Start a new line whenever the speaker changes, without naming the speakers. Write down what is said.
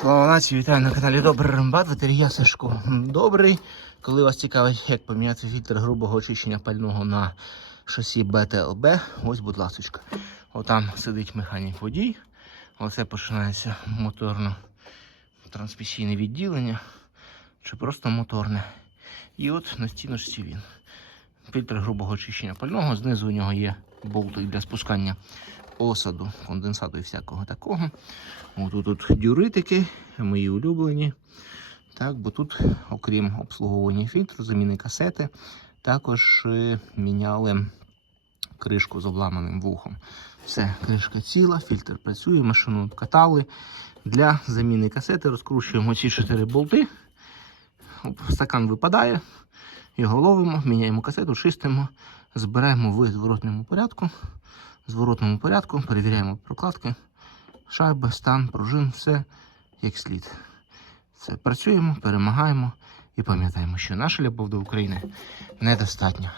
Слава нації, вітаю на каналі Добрий Рембат, ветерія Сашко. Добрий. Коли вас цікавить, як поміняти фільтр грубого очищення пального на шасі БТЛБ, ось, будь ласочка. Отам сидить механік водій. Оце починається моторно-трансмісійне відділення, чи просто моторне. І от на стіночці він. Фільтр грубого очищення пального. Знизу у нього є болтик для спускання осаду, конденсату і всякого такого. О, тут, дюритики, мої улюблені. Так, бо тут, окрім обслуговування фільтру, заміни касети, також е, міняли кришку з обламаним вухом. Все, кришка ціла, фільтр працює, машину катали. Для заміни касети розкручуємо ці чотири болти. Оп, Стакан випадає, його ловимо, міняємо касету, чистимо, збираємо в зворотному порядку. Зворотному порядку перевіряємо прокладки, шайби, стан, пружин, все як слід. Це працюємо, перемагаємо і пам'ятаємо, що наша любов до України недостатня.